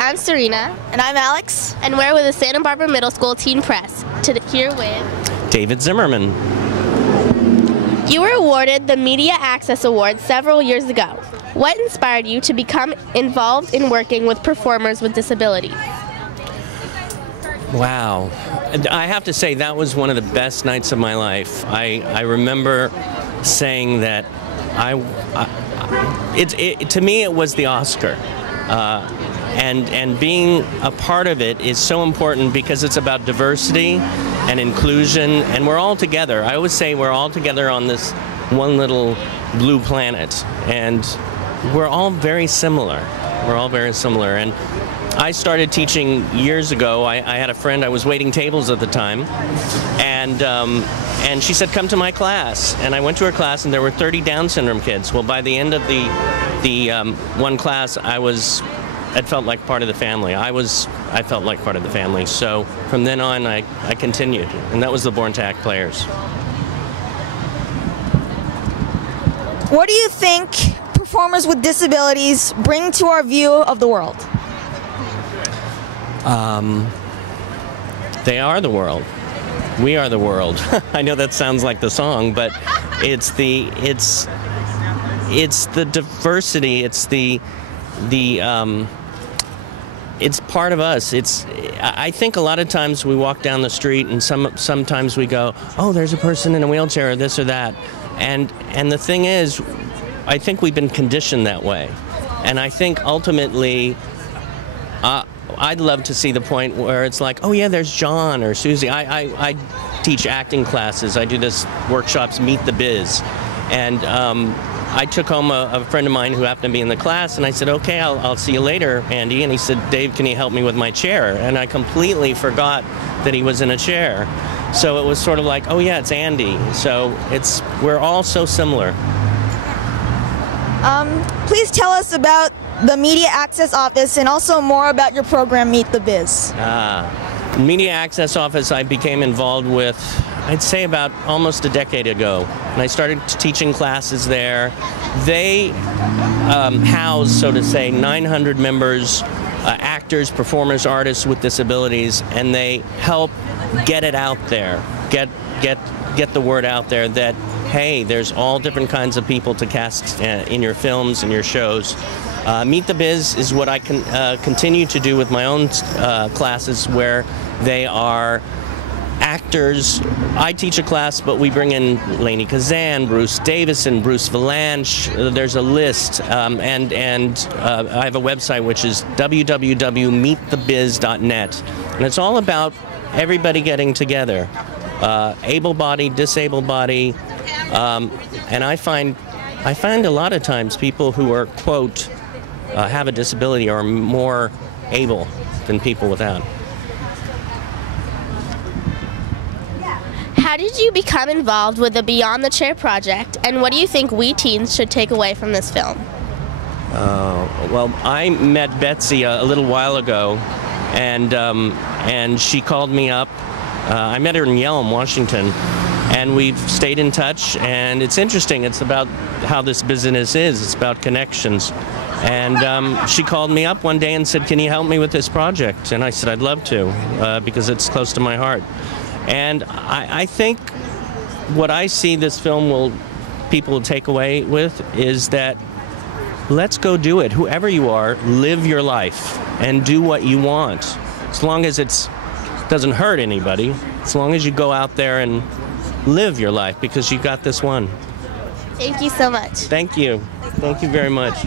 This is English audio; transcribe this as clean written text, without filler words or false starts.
I'm Serena. And I'm Alex. And we're with the Santa Barbara Middle School Teen Press. Here with David Zimmerman. You were awarded the Media Access Award several years ago. What inspired you to become involved in working with performers with disabilities? Wow. I have to say that was one of the best nights of my life. I remember saying that to me it was the Oscar. And being a part of it is so important because it's about diversity and inclusion, and we're all together. I always say we're all together on this one little blue planet, and we're all very similar. We're all very similar. And I started teaching years ago. I had a friend, I was waiting tables at the time, and she said, come to my class. And I went to her class, and there were 30 Down syndrome kids. Well, by the end of the one class, it felt like part of the family. I felt like part of the family. So from then on, I continued, and that was the Born to Act players. What do you think performers with disabilities bring to our view of the world? They are the world. We are the world. I know that sounds like the song, but it's the diversity. It's part of us. I think a lot of times we walk down the street and sometimes we go, oh, there's a person in a wheelchair or this or that. And the thing is, I think we've been conditioned that way. And I think ultimately, I'd love to see the point where it's like, oh yeah, there's John or Susie. I teach acting classes. I do this workshops, Meet the Biz. And I took home a friend of mine who happened to be in the class, and I said, okay, I'll see you later, Andy. And he said, Dave, can you help me with my chair? And I completely forgot that he was in a chair. So it was sort of like, oh yeah, it's Andy. So we're all so similar. Please tell us about the Media Access Office and also more about your program, Meet the Biz. Media Access Office I became involved with, I'd say about almost a decade ago. And I started teaching classes there. They house, so to say, 900 members, actors, performers, artists with disabilities, and they help get it out there, get the word out there that, hey, there's all different kinds of people to cast in your films and your shows. Meet the Biz is what I can continue to do with my own classes, where they are actors. I teach a class, but we bring in Lainey Kazan, Bruce Davison, Bruce Valanche. There's a list, and I have a website which is www.meetthebiz.net, and it's all about everybody getting together, able-bodied, disabled-bodied, and I find a lot of times people who are, quote, have a disability are more able than people without. How did you become involved with the Beyond the Chair project, and what do you think we teens should take away from this film? Well, I met Betsy a little while ago, and she called me up. I met her in Yelm, Washington, and we've stayed in touch, and it's interesting. It's about how this business is. It's about connections. And she called me up one day and said, can you help me with this project? And I said, I'd love to, because it's close to my heart. And I think what I see this film people will take away with is that let's go do it. Whoever you are, live your life and do what you want. As long as it doesn't hurt anybody, as long as you go out there and live your life, because you got this one. Thank you so much. Thank you. Thank you very much.